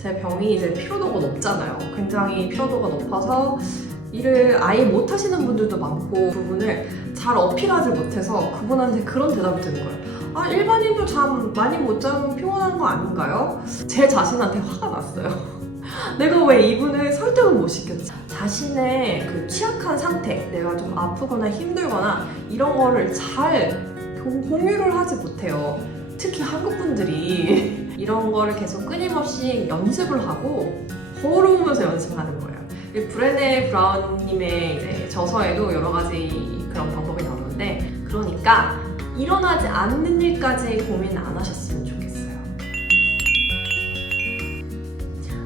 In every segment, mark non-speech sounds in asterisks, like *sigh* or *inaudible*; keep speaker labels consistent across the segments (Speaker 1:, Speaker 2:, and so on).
Speaker 1: 제 병이 이제 피로도가 높잖아요. 굉장히 피로도가 높아서 일을 아예 못 하시는 분들도 많고 그 부분을 잘 어필하지 못해서 그분한테 그런 대답이 드는 거예요. 아 일반인도 잠 많이 못 자면 피곤한 거 아닌가요? 제 자신한테 화가 났어요. *laughs* 내가 왜 이분을 설득을 못 시켰지? 자신의 그 취약한 상태, 내가 좀 아프거나 힘들거나 이런 거를 잘 공- 공유를 하지 못해요. 특히 한국 분들이 *laughs* 이런 거를 계속 끊임없이 연습을 하고 걸어오면서 연습하는 거예요. 이 브레네 브라운님의 저서에도 여러 가지 그런 방법이 나오는데 그러니까 일어나지 않는 일까지 고민 안 하셨으면 좋겠어요.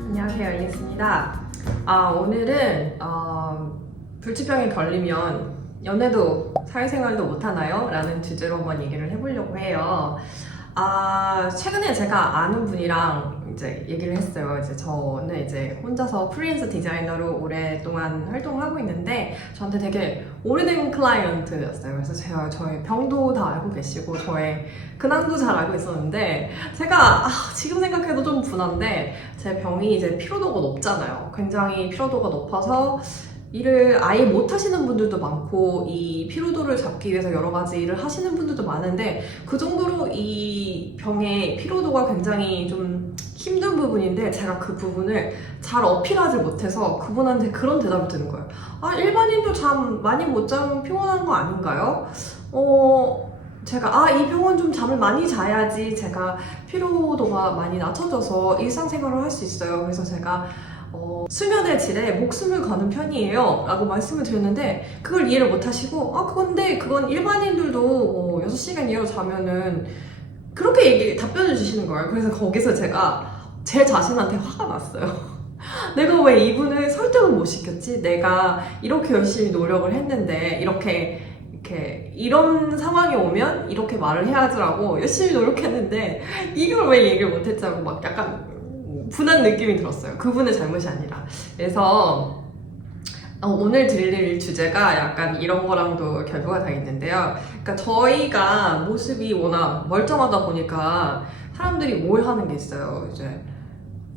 Speaker 1: 안녕하세요, 이은수입니다. 아, 오늘은 어, 불치병에 걸리면 연애도 사회생활도 못하나요? 라는 주제로 한번 얘기를 해보려고 해요. 아, 최근에 제가 아는 분이랑 이제 얘기를 했어요. 이제 저는 이제 혼자서 프리랜서 디자이너로 오랫동안 활동하고 있는데 저한테 되게 오래된 클라이언트였어요. 그래서 제가 저의 병도 다 알고 계시고 저의 근황도 잘 알고 있었는데 제가 아, 지금 생각해도 좀 분한데 제 병이 이제 피로도가 높잖아요. 굉장히 피로도가 높아서 일을 아예 못 하시는 분들도 많고 이 피로도를 잡기 위해서 여러 가지 일을 하시는 분들도 많은데 그 정도로 이 병의 피로도가 굉장히 좀 힘든 부분인데 제가 그 부분을 잘 어필하지 못해서 그분한테 그런 대답이 드는 거예요. 아 일반인도 잠 많이 못 자면 피곤한 거 아닌가요? 어 제가 아 이 병은 좀 잠을 많이 자야지 제가 피로도가 많이 낮춰져서 일상생활을 할 수 있어요. 그래서 제가 어, 수면의 질에 목숨을 거는 편이에요. 라고 말씀을 드렸는데, 그걸 이해를 못 하시고, 아, 그건데, 그건 일반인들도 뭐 6시간 이하로 자면은, 그렇게 얘기, 답변을 주시는 거예요. 그래서 거기서 제가 제 자신한테 화가 났어요. *laughs* 내가 왜 이분을 설득을 못 시켰지? 내가 이렇게 열심히 노력을 했는데, 이렇게, 이렇게, 이런 상황이 오면 이렇게 말을 해야지라고 열심히 노력했는데, 이걸 왜 얘기를 못 했지? 하고 막 약간 분한 느낌이 들었어요. 그분의 잘못이 아니라. 그래서 어, 오늘 드릴 주제가 약간 이런 거랑도 결부가 다 있는데요. 그러니까 저희가 모습이 워낙 멀쩡하다 보니까 사람들이 뭘 하는 게 있어요. 이제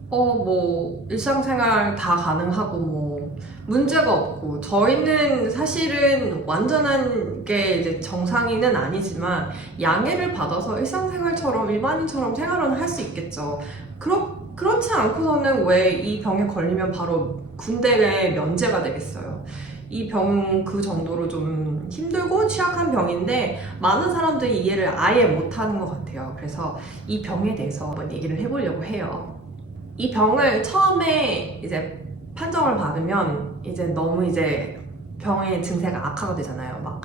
Speaker 1: 어 뭐 일상생활 다 가능하고 뭐 문제가 없고 저희는 사실은 완전한 게 이제 정상인은 아니지만 양해를 받아서 일상생활처럼 일반인처럼 생활은 할 수 있겠죠. 그렇 그렇지 않고서는 왜 이 병에 걸리면 바로 군대에 면제가 되겠어요. 이 병 그 정도로 좀 힘들고 취약한 병인데 많은 사람들이 이해를 아예 못하는 것 같아요. 그래서 이 병에 대해서 한번 얘기를 해보려고 해요. 이 병을 처음에 이제 판정을 받으면 이제 너무 이제 병의 증세가 악화가 되잖아요. 막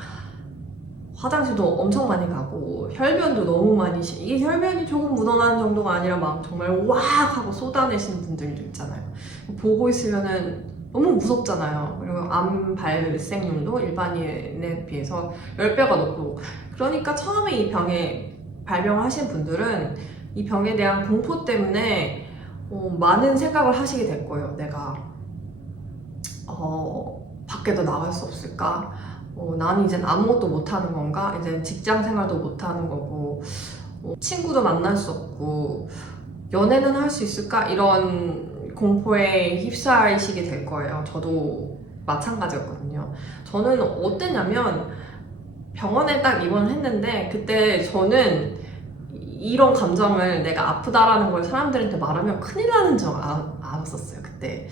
Speaker 1: 화장실도 엄청 많이 가고 혈변도 너무 많이 시 이게 혈변이 조금 묻어나는 정도가 아니라 막 정말 왁 하고 쏟아내시는 분들도 있잖아요. 보고 있으면은 너무 무섭잖아요. 그리고 암 발생률도 일반인에 비해서 10배가 높고 그러니까 처음에 이 병에 발병을 하신 분들은 이 병에 대한 공포 때문에 어, 많은 생각을 하시게 될 거예요. 내가 어, 밖에도 나갈 수 없을까? 어, 나는 이젠 아무것도 못하는 건가? 이제 직장 생활도 못하는 거고, 어, 친구도 만날 수 없고, 연애는 할 수 있을까? 이런 공포에 휩싸이시게 될 거예요. 저도 마찬가지였거든요. 저는 어땠냐면, 병원에 딱 입원을 했는데, 그때 저는 이런 감정을 내가 아프다라는 걸 사람들한테 말하면 큰일 나는 줄 아- 알았었어요. 그때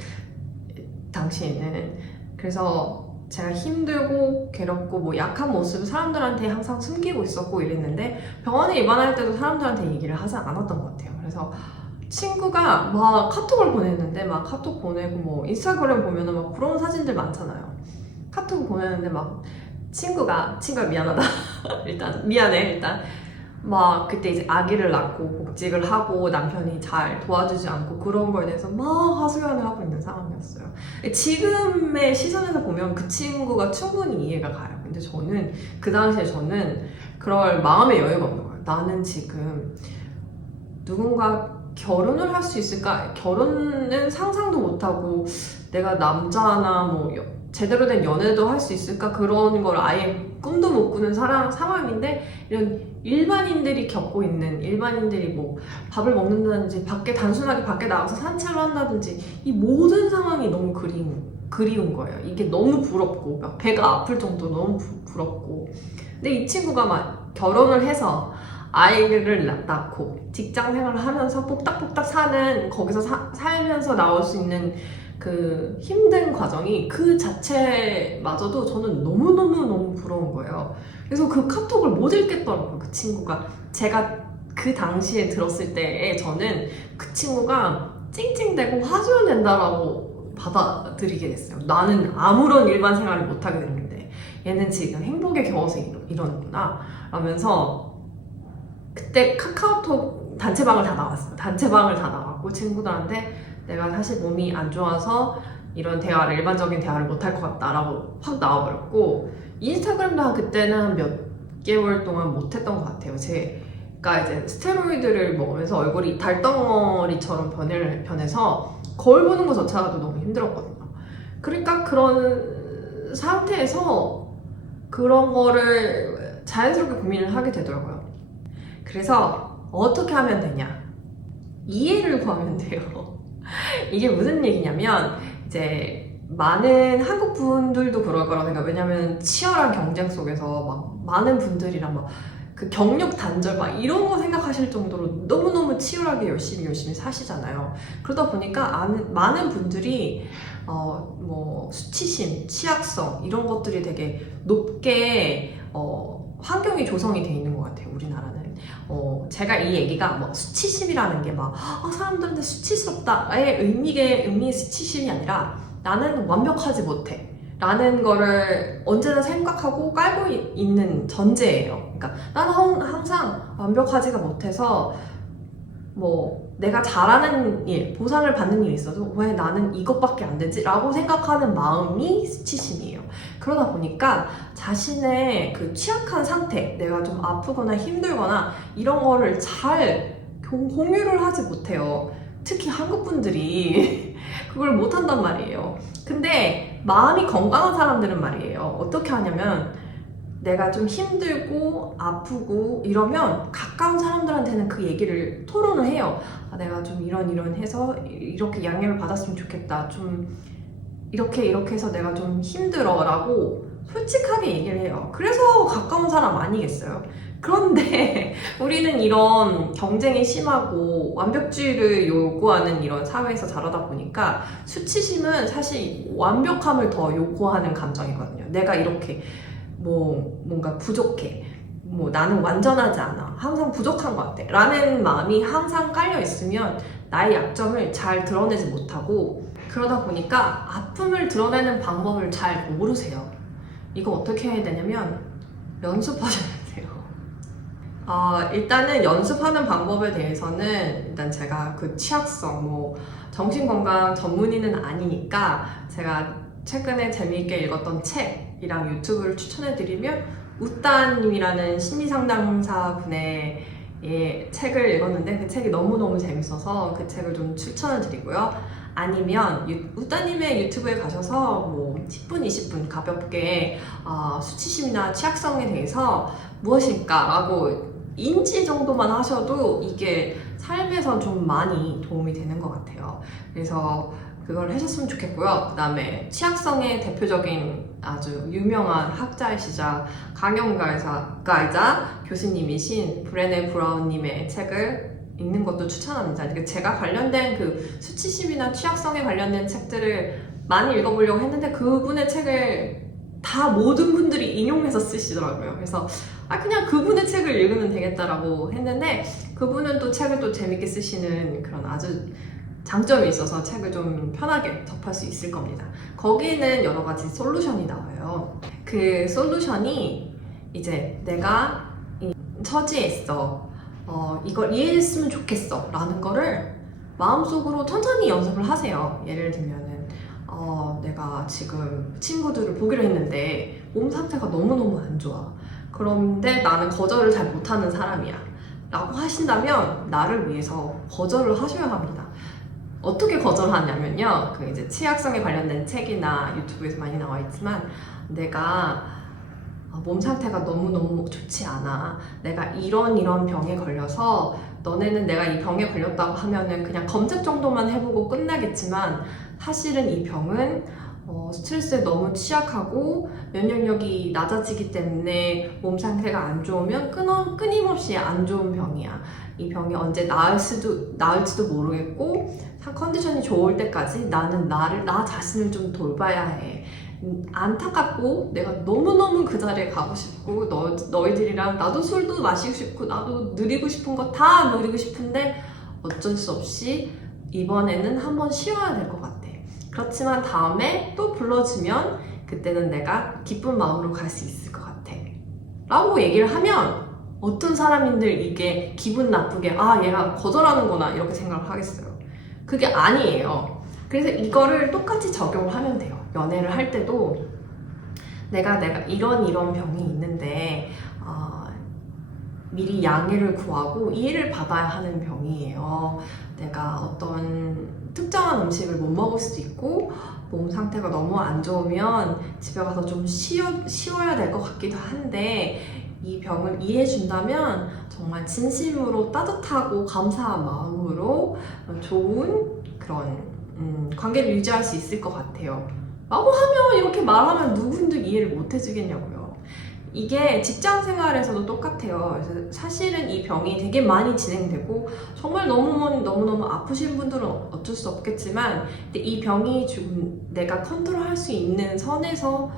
Speaker 1: 당시에는. 그래서 제가 힘들고 괴롭고 뭐 약한 모습을 사람들한테 항상 숨기고 있었고 이랬는데 병원에 입원할 때도 사람들한테 얘기를 하지 않았던 것 같아요. 그래서 친구가 막 카톡을 보냈는데 막 카톡 보내고 뭐 인스타그램 보면은 막 부러운 사진들 많잖아요. 카톡 보내는데 막 친구가 친구가 미안하다 *laughs* 일단 미안해 일단 막 그때 이제 아기를 낳고 복직을 하고 남편이 잘 도와주지 않고 그런 거에 대해서 막 하소연을 하고 있는 상황이었어요. 지금의 시선에서 보면 그 친구가 충분히 이해가 가요. 근데 저는 그 당시에 저는 그럴 마음의 여유가 없는 거예요. 나는 지금 누군가 결혼을 할 수 있을까? 결혼은 상상도 못하고 내가 남자나 뭐 여- 제대로 된 연애도 할 수 있을까 그런 걸 아예 꿈도 못 꾸는 사람 상황인데 이런 일반인들이 겪고 있는 일반인들이 뭐 밥을 먹는다든지 밖에 단순하게 밖에 나가서 산책을 한다든지 이 모든 상황이 너무 그리운 그리운 거예요. 이게 너무 부럽고 막 배가 아플 정도로 너무 부, 부럽고 근데 이 친구가 막 결혼을 해서 아이를 낳- 낳고 직장 생활을 하면서 뽁닥뽁닥 사는 거기서 사- 살면서 나올 수 있는 그 힘든 과정이 그 자체마저도 저는 너무너무너무 부러운 거예요. 그래서 그 카톡을 못 읽겠더라고요, 그 친구가. 제가 그 당시에 들었을 때에 저는 그 친구가 찡찡대고 화수연 된다라고 받아들이게 됐어요. 나는 아무런 일반 생활을 못하게 됐는데 얘는 지금 행복에 겨워서 이러, 이러는구나 라면서 그때 카카오톡 단체방을 다 나왔어요. 단체방을 다 나왔고 친구들한테 내가 사실 몸이 안 좋아서 이런 대화를 일반적인 대화를 못 할 것 같다라고 확 나와버렸고 인스타그램도 그때는 한몇 개월 동안 못 했던 것 같아요. 제가 이제 스테로이드를 먹으면서 얼굴이 달덩어리처럼 변을 변해서 거울 보는 것조차도 너무 힘들었거든요. 그러니까 그런 상태에서 그런 거를 자연스럽게 고민을 하게 되더라고요. 그래서 어떻게 하면 되냐? 이해를 구하면 돼요. *laughs* 이게 무슨 얘기냐면 이제 많은 한국 분들도 그럴 거라고 생각. 왜냐면 치열한 경쟁 속에서 막 많은 분들이랑 막 그 경력 단절 막 이런 거 생각하실 정도로 너무너무 치열하게 열심히 열심히 사시잖아요. 그러다 보니까 아는, 많은 분들이 어 뭐 수치심, 취약성 이런 것들이 되게 높게 어 환경이 조성이 돼 있는 것 같아요. 우리나라는. 어 제가 이 얘기가 뭐 수치심이라는 게 막 아, 사람들한테 수치스럽다의 의미의 의미의 수치심이 아니라 나는 완벽하지 못해. 라는 거를 언제나 생각하고 깔고 이- 있는 전제예요. 그러니까 나는 항- 항상 완벽하지가 못해서 뭐 내가 잘하는 일, 보상을 받는 일이 있어도 왜 나는 이것밖에 안 되지? 라고 생각하는 마음이 수치심이에요. 그러다 보니까 자신의 그 취약한 상태, 내가 좀 아프거나 힘들거나 이런 거를 잘 공- 공유를 하지 못해요. 특히 한국 분들이 *laughs* 그걸 못한단 말이에요. 근데 마음이 건강한 사람들은 말이에요. 어떻게 하냐면 내가 좀 힘들고 아프고 이러면 가까운 사람들한테는 그 얘기를 토론을 해요. 아, 내가 좀 이런 이런 해서 이렇게 양해를 받았으면 좋겠다. 좀 이렇게 이렇게 해서 내가 좀 힘들어라고 솔직하게 얘기를 해요. 그래서 가까운 사람 아니겠어요. 그런데 *laughs* 우리는 이런 경쟁이 심하고 완벽주의를 요구하는 이런 사회에서 자라다 보니까 수치심은 사실 완벽함을 더 요구하는 감정이거든요. 내가 이렇게 뭐 뭔가 부족해. 뭐 나는 완전하지 않아. 항상 부족한 것 같아. 라는 마음이 항상 깔려 있으면 나의 약점을 잘 드러내지 못하고 그러다 보니까 아픔을 드러내는 방법을 잘 모르세요. 이거 어떻게 해야 되냐면 연습하셔야 돼요. 어, 일단은 연습하는 방법에 대해서는 일단 제가 그 취약성, 뭐 정신건강 전문의는 아니니까 제가 최근에 재미있게 읽었던 책이랑 유튜브를 추천해드리면 우따님이라는 심리상담사 분의 예, 책을 읽었는데 그 책이 너무너무 재밌어서 그 책을 좀 추천을 드리고요. 아니면 유, 우따님의 유튜브에 가셔서 뭐 10분, 20분 가볍게 아, 수치심이나 취약성에 대해서 무엇일까라고 인지 정도만 하셔도 이게 삶에서 좀 많이 도움이 되는 것 같아요. 그래서 그걸 하셨으면 좋겠고요. 그 다음에 취약성의 대표적인 아주 유명한 학자이시자 강연가이자 교수님이신 브레네 브라운님의 책을 읽는 것도 추천합니다. 제가 관련된 그 수치심이나 취약성에 관련된 책들을 많이 읽어보려고 했는데 그분의 책을 다 모든 분들이 인용해서 쓰시더라고요. 그래서 아 그냥 그분의 책을 읽으면 되겠다라고 했는데 그분은 또 책을 또 재밌게 쓰시는 그런 아주 장점이 있어서 책을 좀 편하게 접할 수 있을 겁니다. 거기는 여러 가지 솔루션이 나와요. 그 솔루션이 이제 내가 있어. 어, 이걸 이해했으면 좋겠어. 라는 거를 마음속으로 천천히 연습을 하세요. 예를 들면은, 어, 내가 지금 친구들을 보기로 했는데 몸 상태가 너무너무 안 좋아. 그런데 나는 거절을 잘 못하는 사람이야. 라고 하신다면 나를 위해서 거절을 하셔야 합니다. 어떻게 거절하냐면요. 그 이제 치약성에 관련된 책이나 유튜브에서 많이 나와 있지만 내가 아, 몸 상태가 너무너무 좋지 않아. 내가 이런 이런 병에 걸려서 너네는 내가 이 병에 걸렸다고 하면은 그냥 검색 정도만 해보고 끝나겠지만 사실은 이 병은 어, 스트레스에 너무 취약하고 면역력이 낮아지기 때문에 몸 상태가 안 좋으면 끊어, 끊임없이 안 좋은 병이야. 이 병이 언제 나을 수도 나을지도 모르겠고 사- 컨디션이 좋을 때까지 나는 나를 나 자신을 좀 돌봐야 해. 음, 안타깝고 내가 너무너무 그 자리에 가고 싶고 너, 너희들이랑 나도 술도 마시고 싶고 나도 누리고 싶은 거 다 누리고 싶은데 어쩔 수 없이 이번에는 한번 쉬어야 될 것 같아. 그렇지만 다음에 또 불러주면 그때는 내가 기쁜 마음으로 갈 수 있을 것 같아. 라고 얘기를 하면 어떤 사람인들 이게 기분 나쁘게 아 얘가 거절하는구나 이렇게 생각을 하겠어요. 그게 아니에요. 그래서 이거를 똑같이 적용을 하면 돼요. 연애를 할 때도 내가 내가 이런 이런 병이 있는데 어, 미리 양해를 구하고 이해를 받아야 하는 병이에요. 내가 어떤 특정한 음식을 못 먹을 수도 있고 몸 상태가 너무 안 좋으면 집에 가서 좀 쉬어, 쉬어야 될 것 같기도 한데 이 병을 이해해 준다면 정말 진심으로 따뜻하고 감사한 마음으로 좋은 그런 음, 관계를 유지할 수 있을 것 같아요. 라고 하면 이렇게 말하면 누군도 이해를 못 해주겠냐고요. 이게 직장 생활에서도 똑같아요. 그래서 사실은 이 병이 되게 많이 진행되고 정말 너무 너무 너무 아프신 분들은 어쩔 수 없겠지만 근데 이 병이 지금 내가 컨트롤할 수 있는 선에서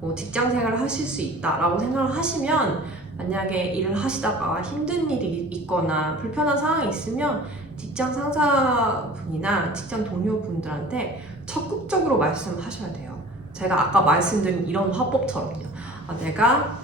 Speaker 1: 뭐 직장 생활을 하실 수 있다라고 생각을 하시면 만약에 일을 하시다가 힘든 일이 있거나 불편한 상황이 있으면 직장 상사분이나 직장 동료분들한테 적극적으로 말씀하셔야 돼요. 제가 아까 말씀드린 이런 화법처럼요. 아, 내가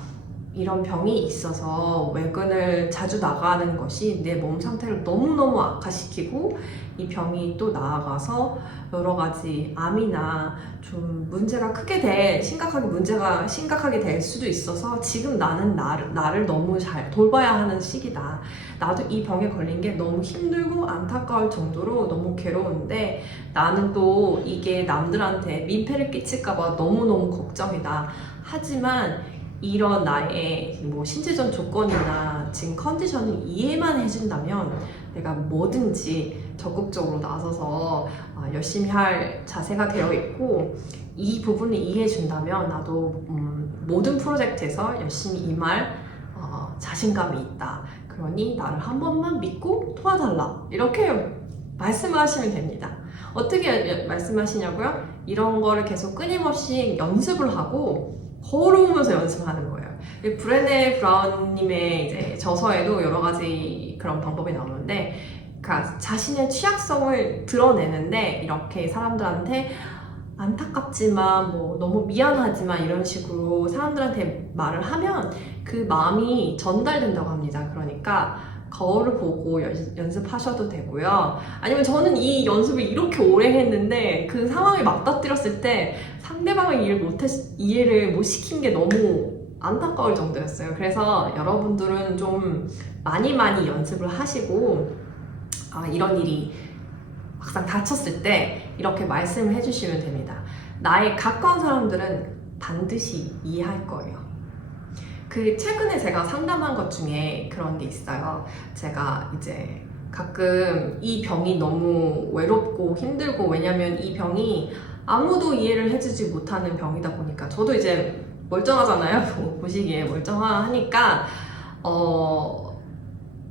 Speaker 1: 이런 병이 있어서 외근을 자주 나가는 것이 내 몸 상태를 너무너무 악화시키고 이 병이 또 나아가서 여러 가지 암이나 좀 문제가 크게 될 심각하게 문제가 심각하게 될 수도 있어서 지금 나는 나를, 나를 너무 잘 돌봐야 하는 시기다. 나도 이 병에 걸린 게 너무 힘들고 안타까울 정도로 너무 괴로운데 나는 또 이게 남들한테 민폐를 끼칠까봐 너무너무 걱정이다. 하지만 이런 나의 뭐 신체적 조건이나 지금 컨디션을 이해만 해준다면 내가 뭐든지 적극적으로 나서서 어, 열심히 할 자세가 되어 있고 이 부분을 이해해 준다면 나도 음, 모든 프로젝트에서 열심히 임할 어, 자신감이 있다. 그러니 나를 한 번만 믿고 도와달라. 이렇게 말씀을 하시면 됩니다. 어떻게 말씀하시냐고요? 이런 거를 계속 끊임없이 연습을 하고 걸어오면서 연습하는 거예요. 이 브레네 브라운님의 이제 저서에도 여러 가지 그런 방법이 나오는데, 그러니까 자신의 취약성을 드러내는데 이렇게 사람들한테 안타깝지만 뭐 너무 미안하지만 이런 식으로 사람들한테 말을 하면 그 마음이 전달된다고 합니다. 그러니까 거울을 보고 연, 연습하셔도 되고요. 아니면 저는 이 연습을 이렇게 오래 했는데 그 상황에 맞닥뜨렸을 때 상대방을 이해를 못 했, 이해를 못 시킨 게 너무 안타까울 정도였어요. 그래서 여러분들은 좀 많이 많이 연습을 하시고 아, 이런 일이 막상 닥쳤을 때 이렇게 말씀을 해주시면 됩니다. 나의 가까운 사람들은 반드시 이해할 거예요. 그 최근에 제가 상담한 것 중에 그런 게 있어요. 제가 이제 가끔 이 병이 너무 외롭고 힘들고 왜냐면 이 병이 아무도 이해를 해주지 못하는 병이다 보니까 저도 이제 멀쩡하잖아요. *laughs* 보시기에 멀쩡하니까 어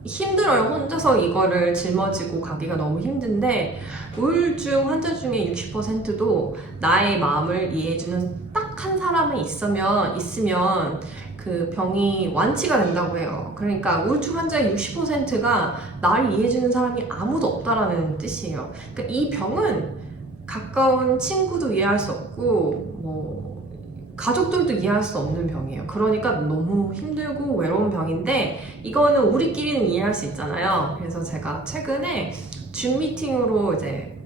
Speaker 1: 힘들어요. 혼자서 이거를 짊어지고 가기가 너무 힘든데 우울증 환자 중에 60%도 나의 마음을 이해해주는 딱 한 사람이 있으면 있으면 그 병이 완치가 된다고 해요. 그러니까 우울증 환자의 60%가 나를 이해해주는 사람이 아무도 없다라는 뜻이에요. 그러니까 이 병은 가까운 친구도 이해할 수 없고 뭐 가족들도 이해할 수 없는 병이에요. 그러니까 너무 힘들고 외로운 병인데 이거는 우리끼리는 이해할 수 있잖아요. 그래서 제가 최근에 줌 미팅으로 이제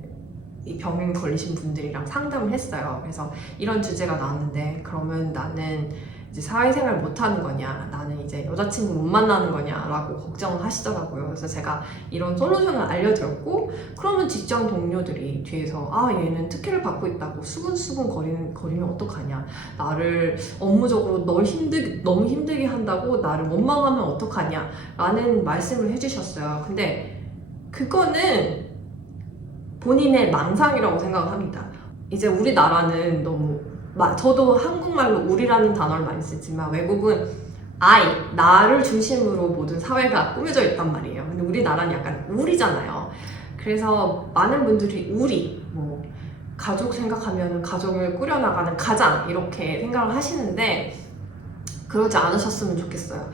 Speaker 1: 이 병에 걸리신 분들이랑 상담을 했어요. 그래서 이런 주제가 나왔는데 그러면 나는 이제 사회생활 못 하는 거냐, 나는 이제 여자친구 못 만나는 거냐라고 걱정을 하시더라고요. 그래서 제가 이런 솔루션을 알려드렸고, 그러면 직장 동료들이 뒤에서 아 얘는 특혜를 받고 있다고 수근수근 거리는 거리면 어떡하냐, 나를 업무적으로 너무 힘들 너무 힘들게 한다고 나를 원망하면 어떡하냐 라는 말씀을 해주셨어요. 근데 그거는 본인의 망상이라고 생각합니다. 이제 우리나라는 너무 마- 저도 한국말로 우리라는 단어를 많이 쓰지만 외국은 I, 나를 중심으로 모든 사회가 꾸며져 있단 말이에요. 근데 우리나라는 약간 우리잖아요. 그래서 많은 분들이 우리, 뭐, 가족 생각하면 가족을 꾸려나가는 가장 이렇게 생각을 하시는데 그러지 않으셨으면 좋겠어요.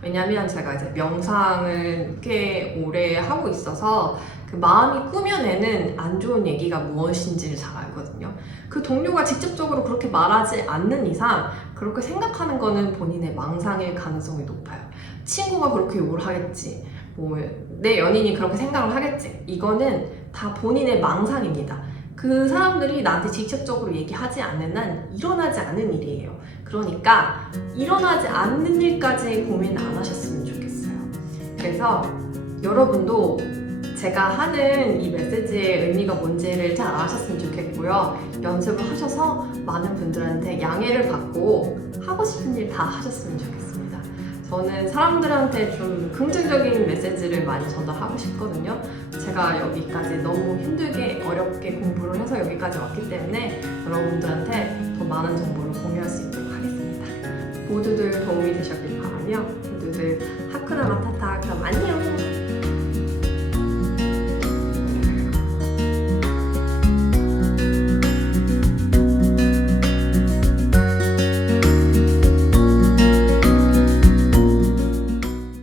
Speaker 1: 왜냐면 제가 이제 명상을 꽤 오래 하고 있어서 그 마음이 꾸며내는 안 좋은 얘기가 무엇인지를 잘 알거든요. 그 동료가 직접적으로 그렇게 말하지 않는 이상 그렇게 생각하는 거는 본인의 망상일 가능성이 높아요. 친구가 그렇게 욕을 하겠지. 뭐 내 연인이 그렇게 생각을 하겠지. 이거는 다 본인의 망상입니다. 그 사람들이 나한테 직접적으로 얘기하지 않는 한 일어나지 않은 일이에요. 그러니까 일어나지 않는 일까지 고민 안 하셨으면 좋겠어요. 그래서 여러분도 제가 하는 이 메시지의 의미가 뭔지를 잘 아셨으면 좋겠고요. 연습을 하셔서 많은 분들한테 양해를 받고 하고 싶은 일 다 하셨으면 좋겠습니다. 저는 사람들한테 좀 긍정적인 메시지를 많이 전달하고 싶거든요. 제가 여기까지 너무 힘들게 어렵게 공부를 해서 여기까지 왔기 때문에 여러분들한테 더 많은 정보를 공유할 수 있도록 하겠습니다. 모두들 도움이 되셨길 바라며 모두들 하쿠나 마타타 그럼 안녕!